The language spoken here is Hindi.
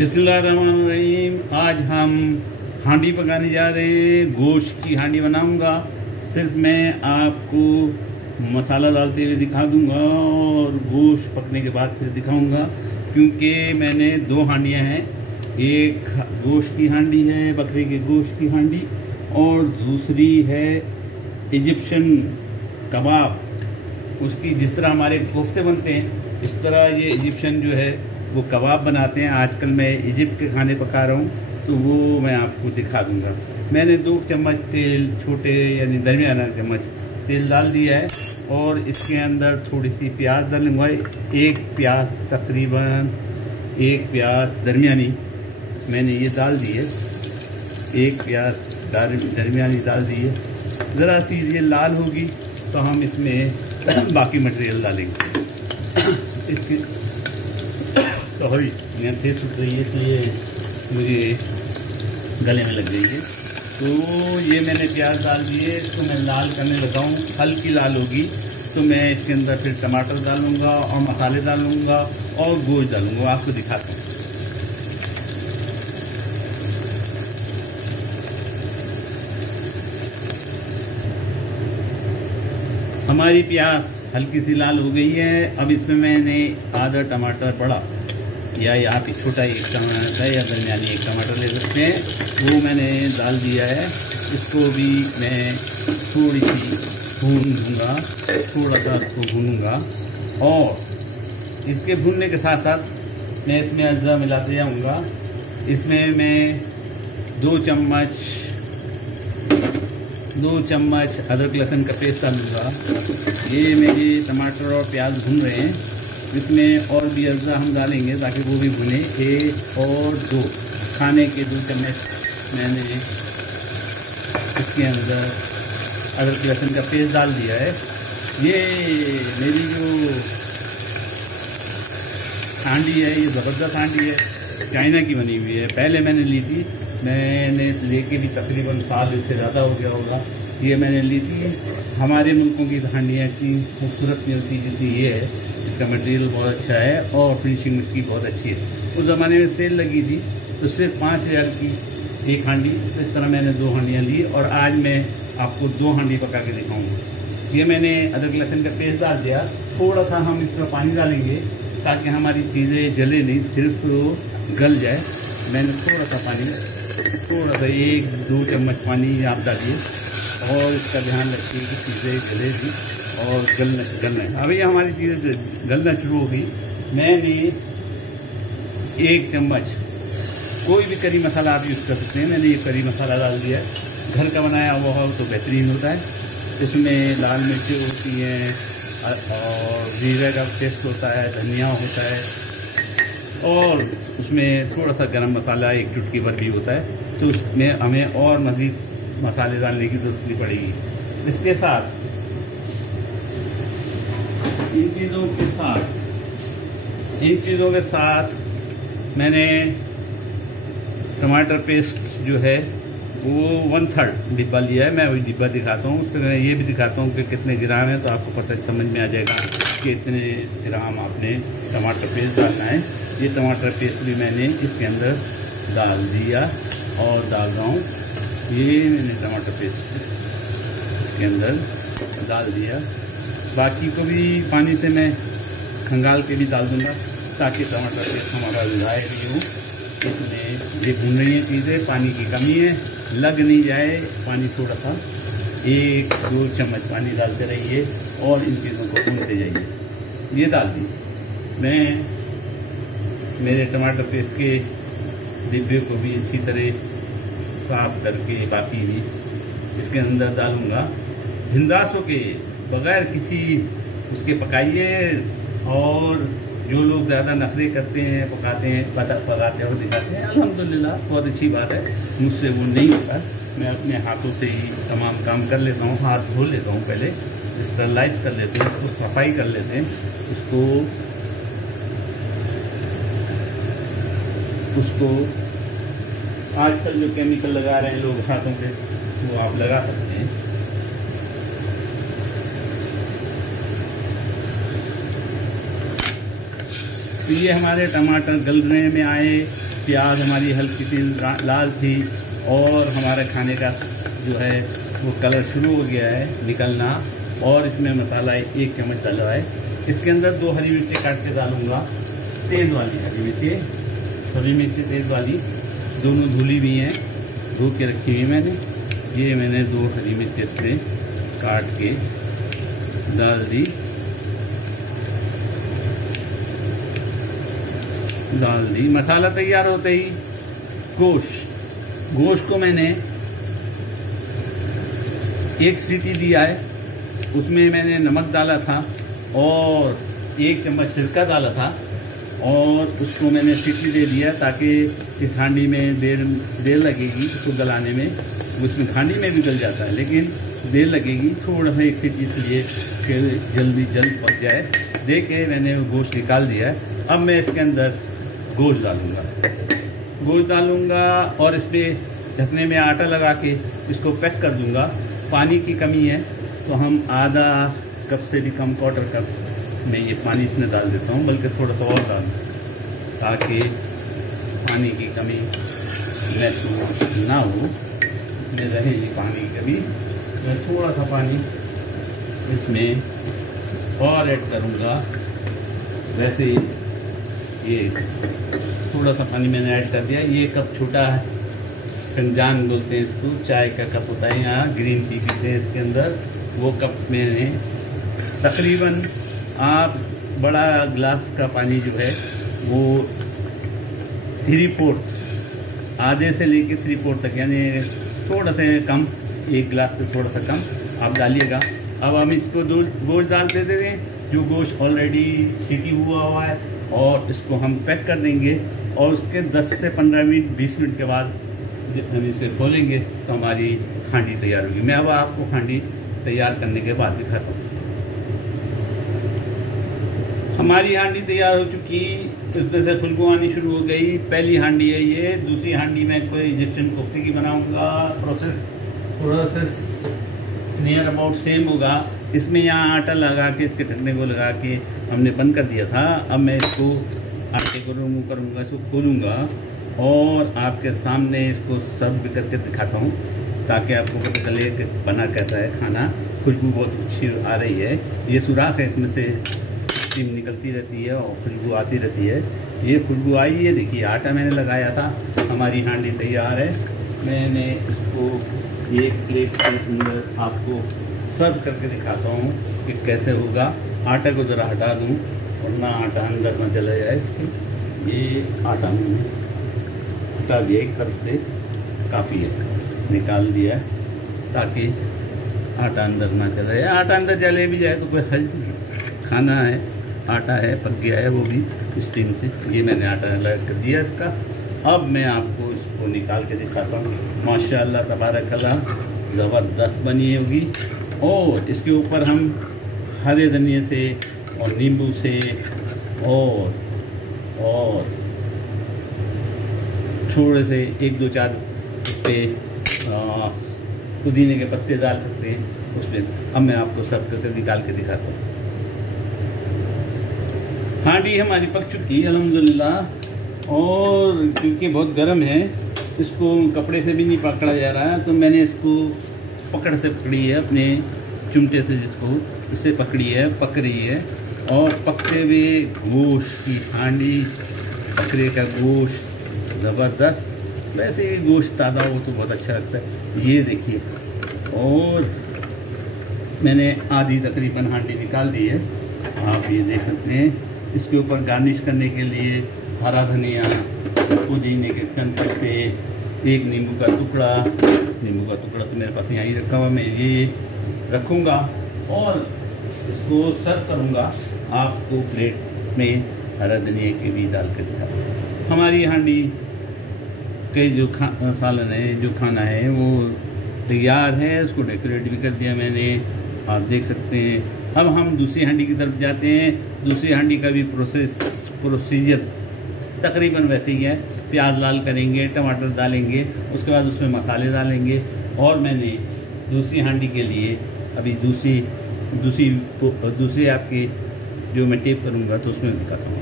बिस्मिल्लाहिर्रहमानिर्रहीम। आज हम हांडी पकाने जा रहे हैं। गोश्त की हांडी बनाऊंगा। सिर्फ मैं आपको मसाला डालते हुए दिखा दूंगा और गोश्त पकने के बाद फिर दिखाऊंगा, क्योंकि मैंने दो हांडियां हैं। एक गोश्त की हांडी है, बकरे के गोश्त की हांडी, और दूसरी है इजिप्शियन कबाब। उसकी जिस तरह हमारे कोफ्ते बनते हैं, इस तरह ये इजिप्शियन जो है वो कबाब बनाते हैं। आजकल मैं इजिप्ट के खाने पका रहा हूँ, तो वो मैं आपको दिखा दूंगा। मैंने 2 चम्मच तेल, छोटे यानी दरमियाना चम्मच तेल डाल दिया है, और इसके अंदर थोड़ी सी प्याज डालूंगा। एक प्याज, तकरीबन 1 प्याज दरमियानी मैंने ये डाल दी है। 1 प्याज दरमियानी डाल दी है। ज़रा सी ये लाल होगी तो हम इसमें बाकी मटेरियल डालेंगे। इसकी सॉरी मैं तेज उठ रही है तो ये मुझे गले में लग रही है। तो ये मैंने प्याज डाल दिए, तो मैं लाल करने लगा हूँ। हल्की लाल होगी तो मैं इसके अंदर फिर टमाटर डालूँगा और मसाले डालूँगा और गोश्त डालूँगा। आपको दिखाता हूँ। हमारी प्याज हल्की सी लाल हो गई है। अब इसमें मैंने आधा टमाटर बड़ा, या आप छोटा एक टमाटर है या दरमियानी एक टमाटर ले सकते हैं, वो मैंने डाल दिया है। इसको भी मैं थोड़ी सी भून दूँगा, थोड़ा सा इसको भूनूँगा, और इसके भूनने के साथ साथ मैं इसमें अजरा मिलाते जाऊँगा। इसमें मैं 2 चम्मच अदरक लहसुन का पेस्ट डालूँगा। ये मेरे टमाटर और प्याज भून रहे हैं। इसमें और भी अजरा हम डालेंगे ताकि वो भी भुने। 1 और 2 खाने के 2 चम्मच मैंने इसके अंदर अदरक लहसुन का पेस्ट डाल दिया है। ये मेरी जो हांडी है, ये ज़बरदस्त हांडी है, चाइना की बनी हुई है। पहले मैंने ली थी, मैंने लेके भी तकरीबन साल इससे ज़्यादा हो गया होगा। ये मैंने ली थी। हमारे मुल्कों की हांडियाँ इतनी खूबसूरत नहीं होती जितनी ये है। इसका मटेरियल बहुत अच्छा है और फिनिशिंग इसकी बहुत अच्छी है। उस ज़माने में सेल लगी थी तो सिर्फ 5000 की एक हांडी। तो इस तरह मैंने 2 हांडियाँ ली, और आज मैं आपको 2 हांडी पका के दिखाऊँगा। ये मैंने अदरक लहसुन का पेस्ट डाल दिया। थोड़ा सा हम इसमें पानी डालेंगे ताकि हमारी चीज़ें जले नहीं, सिर्फ गल जाए। मैंने थोड़ा सा पानी, थोड़ा सा 1-2 चम्मच पानी आप डालिए, और इसका ध्यान रखिए कि चीज़ें जले भी और गलना है। अभी हमारी चीज़ें गलना शुरू हो गई। मैंने 1 चम्मच कोई भी करी मसाला आप यूज़ कर सकते हैं। मैंने ये करी मसाला डाल दिया है। घर का बनाया हुआ हो तो बेहतरीन होता है। इसमें लाल मिर्चें होती हैं और जीरे का पेस्ट होता है, धनिया होता है, और उसमें थोड़ा सा गरम मसाला 1 चुटकी भर भी होता है। तो उसमें हमें और मज़ीद मसाले डालने की ज़रूरत नहीं पड़ेगी। इसके साथ इन चीज़ों के साथ मैंने टमाटर पेस्ट जो है वो 1/3 डिब्बा लिया है। मैं वही डिब्बा दिखाता हूँ। फिर मैं ये भी दिखाता हूँ कि कितने ग्राम है, तो आपको पता समझ में आ जाएगा कि इतने ग्राम आपने टमाटर पेस्ट डालना है। ये टमाटर पेस्ट भी मैंने इसके अंदर डाल दिया और डाल रहा हूँ। ये मैंने टमाटर पेस्ट इसके अंदर डाल दिया। बाकी को भी पानी से मैं खंगाल के भी डाल दूँगा ताकि टमाटर पेस्ट हमारा ज़ाय नहीं हो। इसमें ये भून रही हैं चीज़ें, पानी की कमी है, लग नहीं जाए पानी। थोड़ा सा 1-2 चम्मच पानी डालते रहिए और इन चीज़ों को भूनते जाइए। ये डाल दी। मैं मेरे टमाटर पेस्ट के डिब्बे को भी अच्छी तरह साफ करके बाकी भी इसके अंदर डालूँगा। भिंदासों के बगैर किसी उसके पकाइए। और जो लोग ज़्यादा नखरे करते हैं, पकाते हैं और दिखाते हैं, अल्हम्दुलिल्लाह बहुत अच्छी बात है। मुझसे वो नहीं होता। मैं अपने हाथों से ही तमाम काम कर लेता हूँ। हाथ धो लेता हूँ, पहले स्टरलाइज कर लेते हैं, उसको सफाई कर लेते हैं। उसको आजकल जो केमिकल लगा रहे हैं लोग हाथों पे, वो आप लगा सकते हैं। तो ये हमारे टमाटर गलने में आए, प्याज हमारी हल्की सी लाल थी और हमारा खाने का जो है वो कलर शुरू हो गया है निकलना। और इसमें मसाला 1 चम्मच डाला है। इसके अंदर 2 हरी मिर्ची काट के डालूँगा, तेज़ वाली हरी मिर्ची, सभी मिर्ची तेज़ वाली, दोनों धुली भी हैं, धो के रखी हुई मैंने। ये मैंने 2 हरी मिर्ची इसमें काट के डाल दी। मसाला तैयार होते ही गोश्त को मैंने 1 सीटी दिया है। उसमें मैंने नमक डाला था और 1 चम्मच सिरका डाला था और उसको मैंने सीटी दे दिया ताकि इस हांडी में देर लगेगी उसको गलाने में। उसमें हांडी में भी गल जाता है लेकिन देर लगेगी, थोड़ा सा 1 सीटी इसलिए कि जल्द पक जाए। दे के मैंने गोश्त निकाल दिया है। अब मैं इसके अंदर गोश्त डालूँगा और इस पर ढकने में आटा लगा के इसको पैक कर दूँगा। पानी की कमी है तो हम आधा कप से भी कम, 1/4 कप में ये पानी इसमें डाल देता हूँ, बल्कि थोड़ा सा और डालूँ ताकि पानी की कमी महसूस ना हो, इसमें रहे ये पानी की कमी। मैं थोड़ा सा पानी इसमें और ऐड करूँगा। वैसे ये थोड़ा सा पानी मैंने ऐड कर दिया। ये कप छोटा है, फिंजान बोलते हैं इसको, चाय का कप होता है, यहाँ ग्रीन टी पीते हैं इसके अंदर, वो कप मैंने तकरीबन आप बड़ा गिलास का पानी जो है वो 3/4, आधे से लेके 3/4 तक, यानी थोड़ा सा कम, 1 गिलास से थोड़ा सा कम आप डालिएगा। अब हम इसको गोश्त डाल देते हैं, जो गोश्त ऑलरेडी सीटी हुआ है, और इसको हम पैक कर देंगे और उसके 10 से 15 मिनट 20 मिनट के बाद जब हम इसे खोलेंगे तो हमारी हांडी तैयार होगी। मैं अब आपको हांडी तैयार करने के बाद दिखाता हूँ। हमारी हांडी तैयार हो चुकी, इसमें से खुशबू आनी शुरू हो गई। पहली हांडी है ये। दूसरी हांडी में कोई इजिप्शियन कोफ्ते की बनाऊंगा। प्रोसेस नियर अबाउट सेम होगा। इसमें यहाँ आटा लगा के, इसके ढकने को लगा के हमने बंद कर दिया था। अब मैं इसको आटे को रिमूव करूँगा, इसको खोलूँगा और आपके सामने इसको सर्व करके दिखाता हूँ ताकि आपको पता चले कि बना कैसा है खाना। खुशबू बहुत अच्छी आ रही है। ये सुराख है, इसमें से स्टीम निकलती रहती है और खुशबू आती रहती है। ये खुशबू आई है, देखिए आटा मैंने लगाया था। हमारी हांडी तैयार है। मैंने इसको एक प्लेट के अंदर आपको सर्व करके दिखाता हूँ कि कैसे होगा। आटा को ज़रा हटा दूँ वरना आटा अंदर ना चला जाए इसके। ये आटा मैंने हटा दिया, एक तरफ से काफ़ी है, निकाल दिया ताकि आटा अंदर ना चला जाए। आटा अंदर चले भी जाए तो कोई हर्ज नहीं, खाना है, आटा है, पक गया है वो भी स्टीम से। ये मैंने आटा अलग कर दिया इसका। अब मैं आपको इसको निकाल के दिखाता हूँ। माशाअल्लाह तबारकल्लाह ज़बरदस्त बनी होगी। और इसके ऊपर हम हरे धनिए से और नींबू से और थोड़े से 1-2-4 पे पुदीने के पत्ते डाल सकते हैं उसमें। अब मैं आपको सर्व करके निकाल के दिखाता हूँ। हांडी हमारी पक चुकी है अल्हम्दुलिल्लाह। और क्योंकि बहुत गर्म है, इसको कपड़े से भी नहीं पकड़ा जा रहा है, तो मैंने इसको पकड़ से पकड़ी है, अपने चिमटे से जिसको इससे पकड़ी है, पक रही है। और पकते हुए गोश्त की हांडी, बकरे का गोश्त ज़बरदस्त। वैसे भी गोश्त ताज़ा हो तो बहुत अच्छा लगता है। ये देखिए, और मैंने आधी तकरीबन हांडी निकाल दी है, आप ये देख सकते हैं। इसके ऊपर गार्निश करने के लिए हरा धनिया, पुदीने के चंद पत्ते, एक नींबू का टुकड़ा तो मेरे पास यहाँ ही रखा हुआ, मैं ये रखूँगा और इसको सर्व करूँगा। आपको प्लेट में हरा धनिया के भी डाल के दिखा। हमारी हांडी के जो सालन है, जो खाना है वो तैयार है। उसको डेकोरेट भी कर दिया मैंने, आप देख सकते हैं। अब हम दूसरी हांडी की तरफ जाते हैं। दूसरी हांडी का भी प्रोसीजर तकरीबन वैसे ही है। प्याज लाल करेंगे, टमाटर डालेंगे, उसके बाद उसमें मसाले डालेंगे। और मैंने दूसरी हांडी के लिए अभी दूसरी आपकी जो मैं टेप करूँगा तो उसमें दिखाता हूँ।